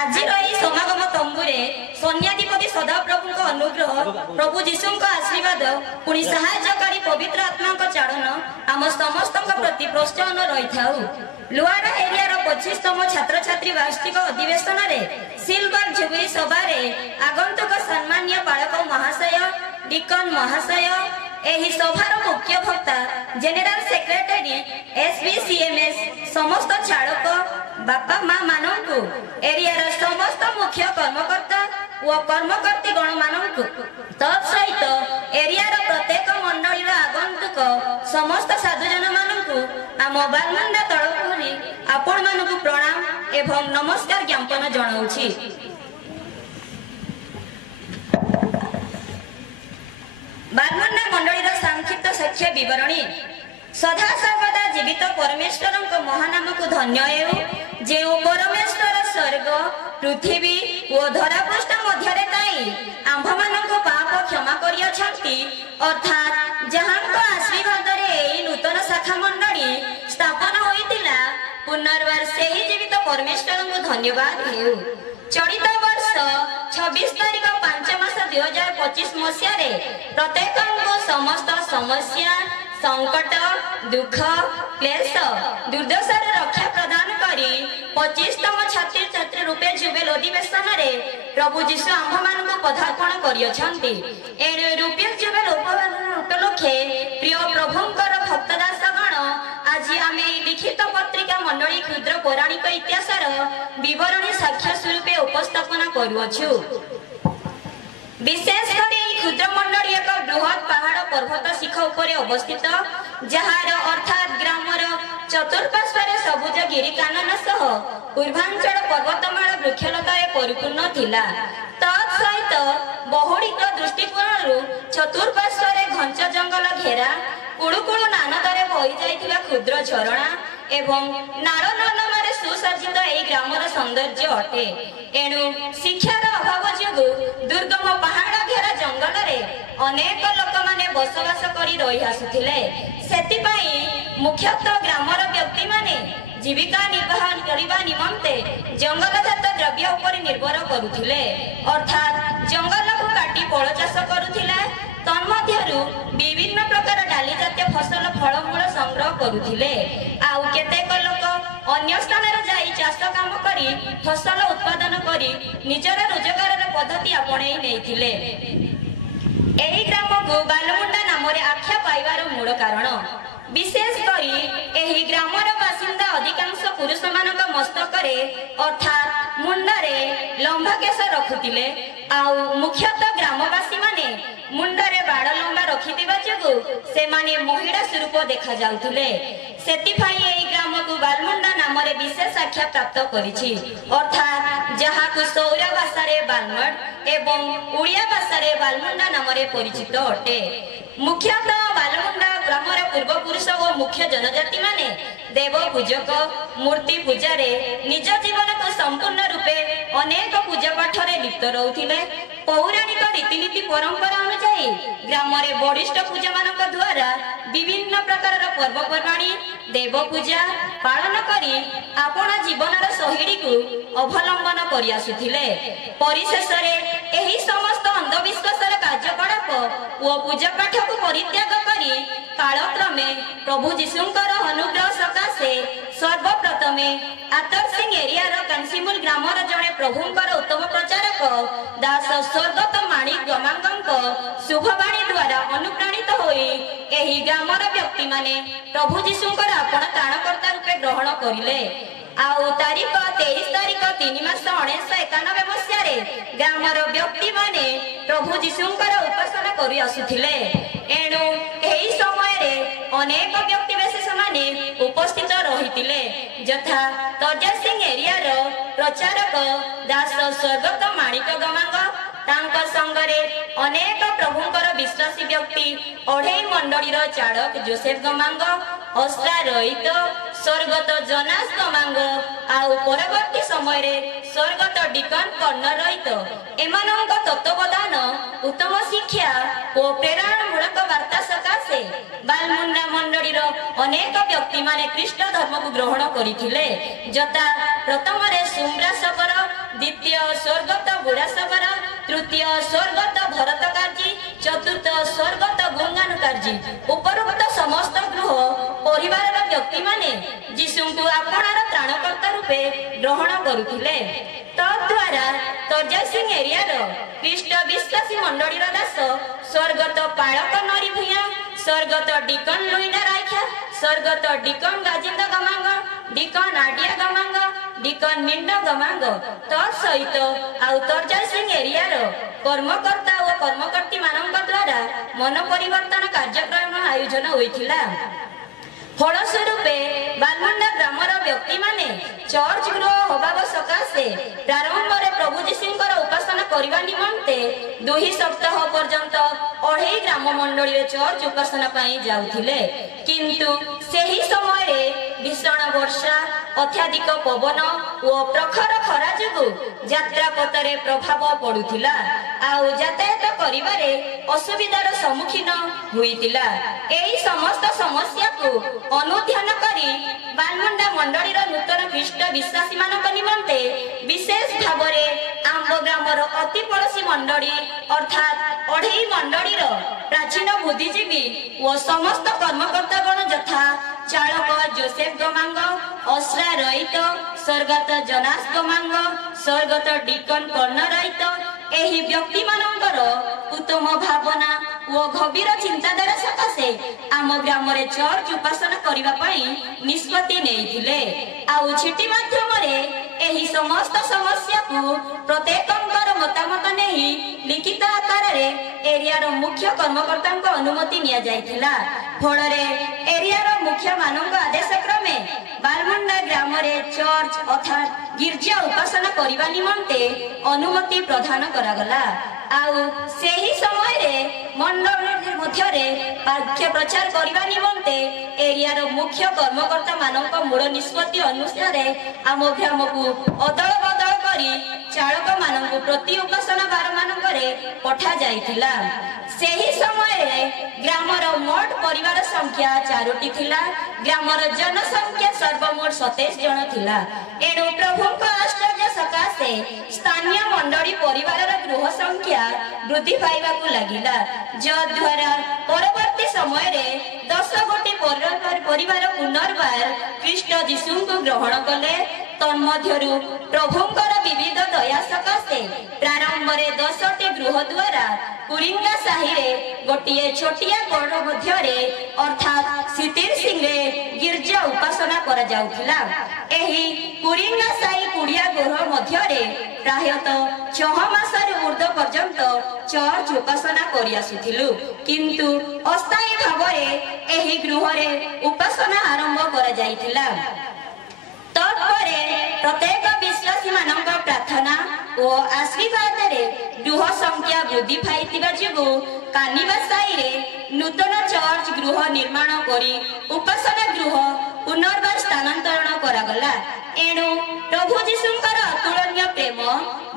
ଆଜିର ଏହି ସମାଗମ ତମ୍ବୁରେ ସନ୍ନ୍ୟାଧିପତି ସଦାପ୍ରଭୁଙ୍କ ଅନୁଗ୍ରହ, ପ୍ରଭୁ ଯୀଶୁଙ୍କ ଆଶୀର୍ବାଦ, ପୁଣି ସାହାଯ୍ୟକାରୀ ପବିତ୍ର ଆତ୍ମାଙ୍କ ଚାଳନ ଆମ ସମସ୍ତଙ୍କ ପ୍ରତି ପ୍ରୋତ୍ସାହନ ରହିଥାଉ। ଲୁଆରା ଏରିଆର 25ତମ ଛାତ୍ରଛାତ୍ରୀ ବାର୍ଷିକ ଅଧିବେଶନରେ ସିଲଭର ଜୁବିଲି ସଭାରେ ଆଗନ୍ତୁକ ସମ୍ମାନୀୟ ପାଳକ ମହାଶୟ, ଡିକନ ମହାଶୟ, ଏହି ସଭାର ମୁଖ୍ୟ ବକ୍ତା, ଜେନେରାଲ ସେକ୍ରେଟାରୀ SBCMS, ସମସ୍ତ ଚାଳକ ବାପା ମା ମାନଙ୍କୁ, ଏରିଆର ସମସ୍ତ ମୁଖ୍ୟ କର୍ମକର୍ତ୍ତା ଓ କର୍ମକର୍ତ୍ତୀ ଗଣ ମାନଙ୍କୁ, ତତ୍ ସହିତ ଏରିଆର ପ୍ରତ୍ୟେକ ମଣ୍ଡଳୀର ଆଗନ୍ତୁକ ସମସ୍ତ ସାଧୁଜନ ମାନଙ୍କୁ ଆମ ବାଲମୁଣ୍ଡା ତରଫରୁ ଆପଣ ମାନଙ୍କୁ ପ୍ରଣାମ ଏବଂ ନମସ୍କାର ଜ୍ଞାପନ ଜଣାଉଛି। ବାଲମୁଣ୍ଡା ମଣ୍ଡଳୀର ସଂକ୍ଷିପ୍ତ ସାକ୍ଷ୍ୟ ବିବରଣୀ। ସଦା ସର୍ବଦା ଜୀବିତ ପରମେଶ୍ୱରଙ୍କ ମହାନାମକୁ ଧନ୍ୟ ହେଉ, ଯେଉଁ ପରମେଶ୍ୱର ସ୍ୱର୍ଗ, ପୃଥିବୀ ଓ ଧରାପୃଷ୍ଠ ମଧ୍ୟରେ ଥାଇ ଆମ୍ଭମାନଙ୍କ ପାପ କ୍ଷମା କରିଅଛନ୍ତି, ଅର୍ଥାତ୍ ଯାହାଙ୍କ ଆଶୀର୍ବାଦରେ ଏହି ନୂତନ ଶାଖା ମଣ୍ଡଳୀ ସ୍ଥାପନ ହୋଇଥିଲା। ପୁନର୍ବାର ସେହି ଜୀବିତ ପରମେଶ୍ୱରଙ୍କୁ ଧନ୍ୟବାଦ ହେଉ। ଚଳିତ ବର୍ଷ 26 ତାରିଖ 5 ମାସ 2025 ମସିହାରେ ପ୍ରତ୍ୟେକଙ୍କୁ ସମସ୍ତ ସମସ୍ୟା, ସଂକଟ, ଦୁଃଖ, କ୍ଲେଶ, ଦୁର୍ଦ୍ଦଶାର ରକ୍ଷା ପ୍ରଦାନ କରି 25ତମ ଛାତ୍ରଛାତ୍ରୀ ରୂପେ ଜୁବେଲ ଅଧିବେଶନରେ ପ୍ରଭୁ ଯୀଶୁ ଆମ୍ଭମାନଙ୍କୁ ପଦାର୍ପଣ କରିଅଛନ୍ତି। ଏଣୁ ରୂପେ ଜୁବେଲ ଉପଲକ୍ଷେ ପ୍ରିୟ ପ୍ରଭୁଙ୍କର ଭକ୍ତଦାସଗଣ, ଆଜି ଆମେ ଏହି ଲିଖିତ ପତ୍ରିକା ମଣ୍ଡଳୀ କ୍ଷୁଦ୍ର ପୌରାଣିକ ଇତିହାସର ବିବରଣୀ ସାକ୍ଷ୍ୟ ସ୍ୱରୂପେ ଉପସ୍ଥାପନା କରୁଅଛୁ। ବିଶେଷ କରି ଏହି କ୍ଷୁଦ୍ର ମଣ୍ଡଳୀ ଏକ ବୃହତ ପାହାଡ଼ ପର୍ବତ ଶିଖ ଉପରେ ଅବସ୍ଥିତ, ଯାହାର ଅର୍ଥାତ୍ ଗ୍ରାମର ଚତୁଃପାର୍ଶ୍ୱରେ ସବୁଜ ଗିରି କାନନ ସହ ପୂର୍ବାଞ୍ଚଳ ପର୍ବତମାଳ ବୃକ୍ଷଲତାରେ ପରିପୂର୍ଣ୍ଣ ଥିଲା। ତତ୍ ସହିତ ବହୁଡ଼ିକ ଦୃଷ୍ଟିକୋଣରୁ ଚତୁଃପାର୍ଶ୍ୱରେ ଘଞ୍ଚ ଜଙ୍ଗଲ ଘେରା, କୁଳୁକୁଳୁ ନାନଦରେ ବହି ଯାଇଥିବା କ୍ଷୁଦ୍ର ଝରଣା ଏବଂ ନାଳ ନର୍ଦ୍ଦମାରେ ସୁସଜ୍ଜିତ ଏହି ଗ୍ରାମର ସୌନ୍ଦର୍ଯ୍ୟ ଅଟେ। ଏଣୁ ଶିକ୍ଷାର ଅଭାବ ଯୋଗୁଁ ଦୁର୍ଗମ ପାହାଡ଼ ଘେରା ଜଙ୍ଗଲରେ ଅନେକ ଲୋକମାନେ ବସବାସ କରି ରହି ଆସୁଥିଲେ। ସେଥିପାଇଁ ମୁଖ୍ୟତଃ ଗ୍ରାମର ବ୍ୟକ୍ତିମାନେ ଜୀବିକା ନିର୍ବାହ କରିବା ନିମନ୍ତେ ଜଙ୍ଗଲଜାତ ଦ୍ରବ୍ୟ ଉପରେ ନିର୍ଭର କରୁଥିଲେ, ଅର୍ଥାତ୍ ଜଙ୍ଗଲକୁ କାଟି ଫଳ ଚାଷ କରୁଥିଲେ। ତନ୍ମଧ୍ୟରୁ ବିଭିନ୍ନ ପ୍ରକାର ଡାଲି ଜାତୀୟ ଫସଲ, ଫଳମୂଳ ସଂଗ୍ରହ କରୁଥିଲେ। ଆଉ କେତେକ ଲୋକ ଅନ୍ୟ ସ୍ଥାନରେ ଯାଇ ଚାଷ କାମ କରି ଫସଲ ଉତ୍ପାଦନ କରି ନିଜର ରୋଜଗାରର ପଦ୍ଧତି ଆପଣେଇ ନେଇଥିଲେ। ଏହି ଗ୍ରାମକୁ ବାଲମୁଣ୍ଡା ନାମରେ ଆଖ୍ୟା ପାଇବାର ମୂଳ କାରଣ, ବିଶେଷ କରି ଏହି ଗ୍ରାମର ବାସିନ୍ଦା ଅଧିକାଂଶ ପୁରୁଷମାନଙ୍କ ମସ୍ତକରେ ଅର୍ଥାତ୍ ମୁଣ୍ଡରେ ଲମ୍ବା କେଶ ରଖୁଥିଲେ। ଆଉ ମୁଖ୍ୟତଃ ଗ୍ରାମବାସୀମାନେ ମୁଣ୍ଡରେ ବାଡ଼ ଲମ୍ବା ରଖିଥିବା ଯୋଗୁଁ ସେମାନେ ମହିଳା ସ୍ୱରୂପ ଦେଖାଯାଉଥିଲେ। ସେଥିପାଇଁ ଏହି ଗ୍ରାମକୁ ବାଲମୁଣ୍ଡା ନାମରେ ବିଶେଷ ଆଖ୍ୟା ପ୍ରାପ୍ତ କରିଛି, ଅର୍ଥାତ୍ ଯାହାକୁ ସୌର ଭାଷାରେ ବାଲମଡ ଏବଂ ଓଡ଼ିଆ ଭାଷାରେ ବାଲମୁଣ୍ଡା ନାମରେ ପରିଚିତ ଅଟେ। ମୁଖ୍ୟତଃ ବାଲମୁଣ୍ଡା ଗ୍ରାମର ପୂର୍ବପୁରୁଷ ଓ ମୁଖ୍ୟ ଜନଜାତିମାନେ ଦେବ ପୂଜକ, ମୂର୍ତ୍ତି ପୂଜାରେ ନିଜ ଜୀବନକୁ ସମ୍ପୂର୍ଣ୍ଣ ରୂପେ ଅନେକ ପୂଜା ପାଠରେ ଲିପ୍ତ ରହୁଥିଲେ। ପୌରାଣିକ ରୀତିନୀତି ପରମ୍ପରା ଅନୁଯାୟୀ ଗ୍ରାମରେ ବରିଷ୍ଠ ପୂଜାମାନଙ୍କ ଦ୍ୱାରା ବିଭିନ୍ନ ପ୍ରକାରର ପର୍ବପର୍ବାଣୀ, ଦେବ ପୂଜା ପାଳନ କରି ଆପଣା ଜୀବନର ଶୈଳୀକୁ ଅବଲମ୍ବନ କରି ଆସୁଥିଲେ। ପରିଶେଷରେ ଏହି ସମସ୍ତ ଅନ୍ଧବିଶ୍ୱାସର କାର୍ଯ୍ୟକଳାପ ଓ ପୂଜା ପାଠକୁ ପରିତ୍ୟାଗ କରି କାଳକ୍ରମେ ପ୍ରଭୁ ଯୀଶୁଙ୍କର ଅନୁଗ୍ରହ ସକାଶେ ସର୍ବପ୍ରଥମେ ଆତରସିଂ ଏରିଆର କାଞ୍ଚିମୁଲ ଗ୍ରାମର ଜଣେ ପ୍ରଭୁଙ୍କର ଉତ୍ତମ ପ୍ରଚାରକ ଦାସ ସ୍ୱର୍ଗତ ମାଣିକ ଗମାଙ୍ଗଙ୍କ ଶୁଭବାଣୀ ଦ୍ୱାରା ଅନୁପ୍ରାଣିତ ହୋଇ ଏହି ଗ୍ରାମର ବ୍ୟକ୍ତିମାନେ ପ୍ରଭୁ ଯୀଶୁଙ୍କର ଆପଣା ତ୍ରାଣକର୍ତ୍ତା ରୂପେ ଗ୍ରହଣ କରିଲେ। ଆଉ ତାରିଖ 23 ତାରିଖ 3 ମାସ 1991 ମସିହାରେ ଗ୍ରାମର ବ୍ୟକ୍ତିମାନେ ପ୍ରଭୁ ଯୀଶୁଙ୍କର ଉପାସନା କରି ଆସୁଥିଲେ। ଏଣୁ ଏହି ସମୟରେ ଅନେକ ବ୍ୟକ୍ତି ବିଶେଷମାନେ ଉପସ୍ଥିତ ରହିଥିଲେ, ଯଥା ତଜସିଂ ଏରିଆର ପ୍ରଚାରକ ଦାସ ସ୍ୱର୍ଗତ ମାଣିକ ଗମାଙ୍ଗ, ତାଙ୍କ ସଙ୍ଗରେ ଅନେକ ପ୍ରଭୁଙ୍କର ବିଶ୍ୱାସୀ ବ୍ୟକ୍ତି ଅଢ଼େଇ ମଣ୍ଡଳୀର ଚାଳକ ଜୋସେଫ ଗମାଙ୍ଗ, ଅସ୍ରା ରହିତ, ସ୍ୱର୍ଗତ ଜନାସ ଗମାଙ୍ଗ, ଆଉ ପରବର୍ତ୍ତୀ ସମୟରେ ସ୍ୱର୍ଗତ ଡିକନ କର୍ଣ୍ଣ ରହିତ। ଏମାନଙ୍କ ତତ୍ତ୍ୱାବଧାନ, ଉତ୍ତମ ଶିକ୍ଷା ଓ ପ୍ରେରଣାମୂଳକ ବାର୍ତ୍ତା ସକାଶେ बालमुंडा मंडलीर अनेक व्यक्ति माने कृष्ण धर्म को ग्रहण करथिले। जता प्रथम सुम्रा सबर, द्वितीय स्वर्गत बुढ़ा सबर, तृतीय स्वर्गत भरत कार्जी, चतुर्थ स्वर्गत गुंगान कार्जी। उपरोक्त समस्त गृह परिवार व्यक्ति माने जीशु को आपणार त्राणकर्ता रूपे ग्रहण करुथिले। तद्वारा तर्जा सिंह एरिया कृष्ण विश्वासी मंडलीर दास स्वर्गत पाड़क नरी भूया, स्वर्गत डिकन लुईना रायखा, स्वर्गत deacon Gajind Gamang, deacon Adia Gamang, deacon Mind Gamang तत्सहित आउ तर्जा सिंह एरिया कर्मकर्ता और कर्मकर्ती मानक द्वारा मन परिवर्तन कार्यक्रम आयोजन होइथिला। फलस्वरूपे बालमुंडा ग्रामर व्यक्ति माने चर्च गृह अभाव सकाशे प्रारंभ में प्रभु जीशुंकर उपासना करने निमंते 2 सप्ताह पर्यंत 2.5 ग्राम मंडली चर्च उपासना पाई जाउथिले। किंतु सेही समय भीषण वर्षा, अत्याधिक पवन और प्रखर खरा जो यात्रा पथरे प्रभाव पड़ुथिला। आउ यातायात करिबारे असुविधार सम्मुखीन हुईतिला। एही समस्त समस्या को अनुध्यान करी बालमुंडा मंडलीर नूतन ख्रीष्ट विश्वासी मानक निमंते विशेष भाव आंब ग्रामर अति पड़ोशी मंडली अर्थात अढ़ई मंडलीर प्राचीन बुद्धिजीवी और समस्त कर्मकर्तागण यथा चालक जोसेफ गमांग, अस्रा रईत, स्वर्गत जनास गमांग, स्वर्गत डिकन कर्ण रईत एही व्यक्ति मानकर उत्तम भावना और गभीर चिंताधारा सकाशे आम ग्राम चर्च उपासना करने निष्पत्ति नेइथिले। आउ चिठी माध्यम एही समस्त समस्या को प्रत्येकंकर मतामत नहीं लिखित आकार एरियार मुख्य कर्मकर्ता अनुमति निया जाइथिला। फलरे एरियार मुख्य मानक आदेश क्रमे बालमुंडा ग्राम चर्च अर्थात गिर्जा उपासना करने निमंते अनुमति प्रदान करागला। आउ सेही समय मंडल मध्यरे वाक्य प्रचार करने निमंते एरियार मुख्य कर्मकर्ता मानक मूल निष्पत्ति अनुसार आम ग्राम को अदल बदल करी चालक मानक प्रति उपासना बार मानकरे पठा जाइथिला। सेही समय ग्रामर मोट परिवार संख्या 4टी थिला। ग्रामर जनसंख्या सर्वमोट 27 जन थिला। एणु प्रभुଙ୍କ आश्चर्य सकाशे स्थानीय मंडली परिवार गृह संख्या वृद्धि पाइबाकू लागिला, जद्वारा परवर्ती समय 10 गोटी परिवार पुनर्बार कृष्ण जीशु को ग्रहण कले। तन्मध्यरु प्रभुंकर विविध दया सकाशे प्रारंभ में 10टी गृह द्वारा कुरिंगा साही गोटे छोटिया गढ़ मध्यरे अर्थात सितिर सिंह गिर्जा उपासना करा जाउथिला। एही कुरिंगा साही कुड़िया गृह मध्यरे प्रायतः 6 मास ऊर्ध्व पर्यंत चर्च उपासना करि आसुथिलु, किंतु अस्थायी भाव एही गृह उपासना आरंभ करा जाइथिला। तत्परे प्रत्येक विश्वासी मानक प्रार्थना और आशीर्वाद गृह संख्या वृद्धि पाइथिबा जो कानिबासाई नूतन चर्च गृह निर्माण करी उपासना गृह पुनर्बार स्थानांतरण करागला। एणु प्रभु जीशुंकर अतुलनीय प्रेम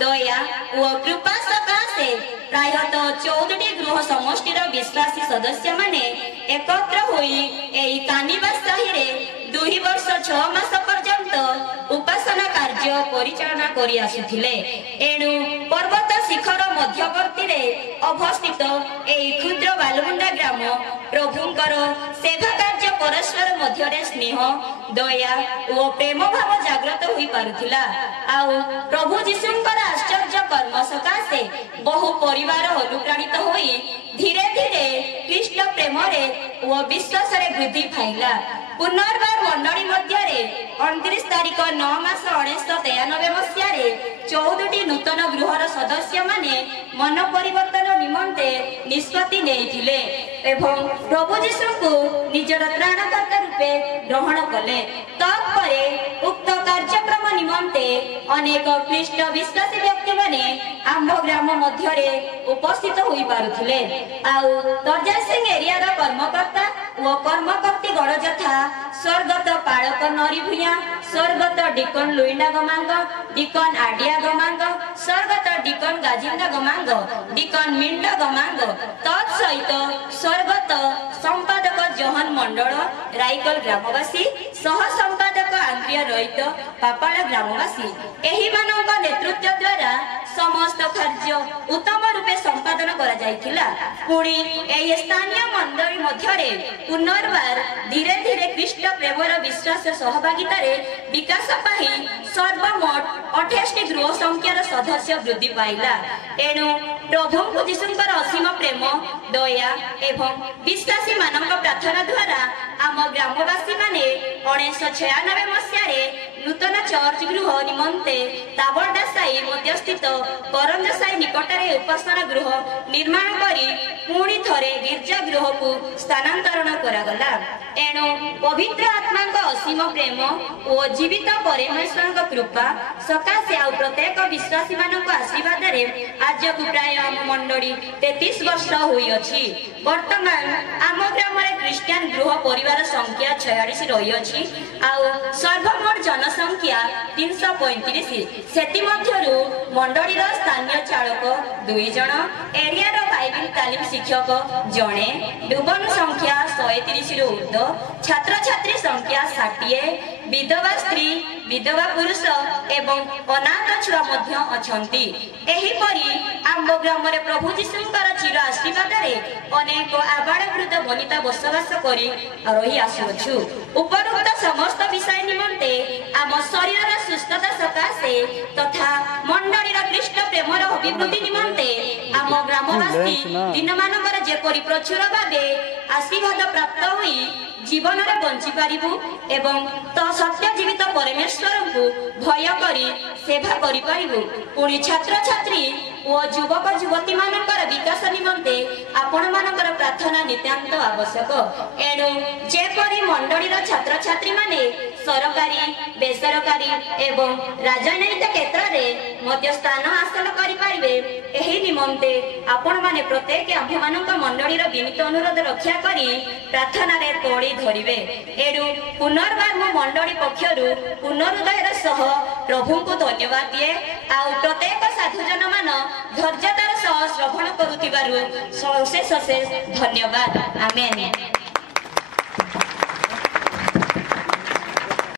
दया और कृपा सकाशे प्रायतः 14टी गृह समष्टिर विश्वासी सदस्य माने एकत्र होई एई कानिबासाई 2 वर्ष 6 मास पर्यंत उपासना कार्य परिचालना करि आसुथिले। एणु पर्वत शिखर मध्यवर्ती अवस्थित एई क्षुद्र बालमुंडा ग्राम प्रभुंकर सेवा कार्य परस्पर मध्य स्नेह दया और प्रेम भाव जागृत होई पारुथिला। आउ प्रभु जीशुंकर आश्चर्य कर्म सकाशे बहु परिवार अनुप्राणित होई धीरे धीरे कृष्ण प्रेम और विश्वास वृद्धि पाइला। पुनर्बार मंडली मध्य 29 तारीख 9 मास 1993 मसीह 14टी नूतन गृहर सदस्य माने मन परिवर्तन निमंते निष्पत्ति नेइथिले एवं प्रभु जीशु को निजर त्राणकर्ता रूपे ग्रहण कले। तत्परे उक्त कार्यक्रम निमंते अनेक क्लिष्ट विश्वासी व्यक्ति माने आंब ग्राम मध्य उपस्थित होई पारुथिले। आउ तर्जा सिंह एरियार कर्मकर्ता व कर्मकर्ती गण यथा स्वर्गत पाड़क नरी भूया, स्वर्गत डिकन लुईना गमांग, डिकन आडिया गमांग, स्वर्गत deacon deacon Gajinda Gamang deacon Mind Gamang तत्सहित स्वर्गत संपादक जहन मंडल रायकल ग्रामवासी सह संपादक आंद्रिय रोहित पापाड़ ग्रामवासी एही मानक नेतृत्व द्वारा समस्त कार्य उत्तम रूपे संपादन करा जायथिला। पुणी एही स्थानीय मंडली मध्यरे पुनर्बार धीरे धीरे कृष्ण प्रेमर विश्वास सहभागिता रे विकास पाई सर्वमोट 28 गृह संख्यार सदस्य वृद्धि पाइला। एणु प्रभु जीशुंकर असीम प्रेम दया एवं विश्वासी मानक प्रार्थना द्वारा आम ग्रामवासी माने 1996 मसीह नूतन चर्च गृह निमंते ताबरडा साई मध्यस्थित करंज साई निकटरे उपासना गृह निर्माण करी पुणी थरे गिरजा गृह को स्थानांतरण करागला। एणु पवित्र आत्मा असीम प्रेम और जीवित परमेश्वर कृपा सकाशे आ प्रत्येक विश्वासी मानक आशीर्वाद रे आज को प्राय आम मंडली 33 वर्ष होई अछि। वर्तमान आम ग्राम रे क्रिश्चियन गृह परिवार संख्या 46 रही अछि आ सर्वमोट जनसंख्या 335। सेति मध्यरु मंडलीर स्थानीय चालक 2 जण एरिया रो बाइबल तालीम शिक्षक जणे भुवन संख्या 130 रु ऊर्ध्व छात्र छात्री संख्या 60 विधवा स्त्री विधवा पुरुष एवं अनाथ छुआ मध्य अछंती। एही परी आम ग्राम रे प्रभु जीशुंकर चिर आशीर्वाद रे अनेक आबाड़ वृद्ध वनिता बसवास करी रही आसुछु। उपरोक्त समस्त विषय निमंते आम शरीर सुस्थता सकाशे तथा मंडलीर कृष्ण प्रेमर अभिवृद्धि निमंते आम ग्रामवासी दिन मानकर जेपरी प्रचुर भावे आशीर्वाद प्राप्त होई जीवन में बंची पारिबु एवं तो सत्य जीवित परमेश्वर को भय करी सेवा करि पारिबु। पुणी छात्र छात्री और युवक युवती मानकर विकास निमंते आपण मानकर प्रार्थना नितांत आवश्यक। एणु जेपरी मंडलीर छात्र छात्री माने सरकारी बेसरकारी एवं राजनैतिक क्षेत्र में मध्य स्थान हासिल करि पारिबे एही निमंते आपण माने प्रत्येक आम्भ मानक मंडलीर विनीत अनुरोध रक्षा करी प्रार्थना रे तोड़ी धरिबे। एणु पुनर्बार मो मंडली पक्षरु पुनरुदयर सह प्रभु को धन्यवाद दिए। आ प्रत्येक साधुजन मान धैर्यतार सह श्रवण करुथिबारु अशेष अशेष धन्यवाद। आमेन।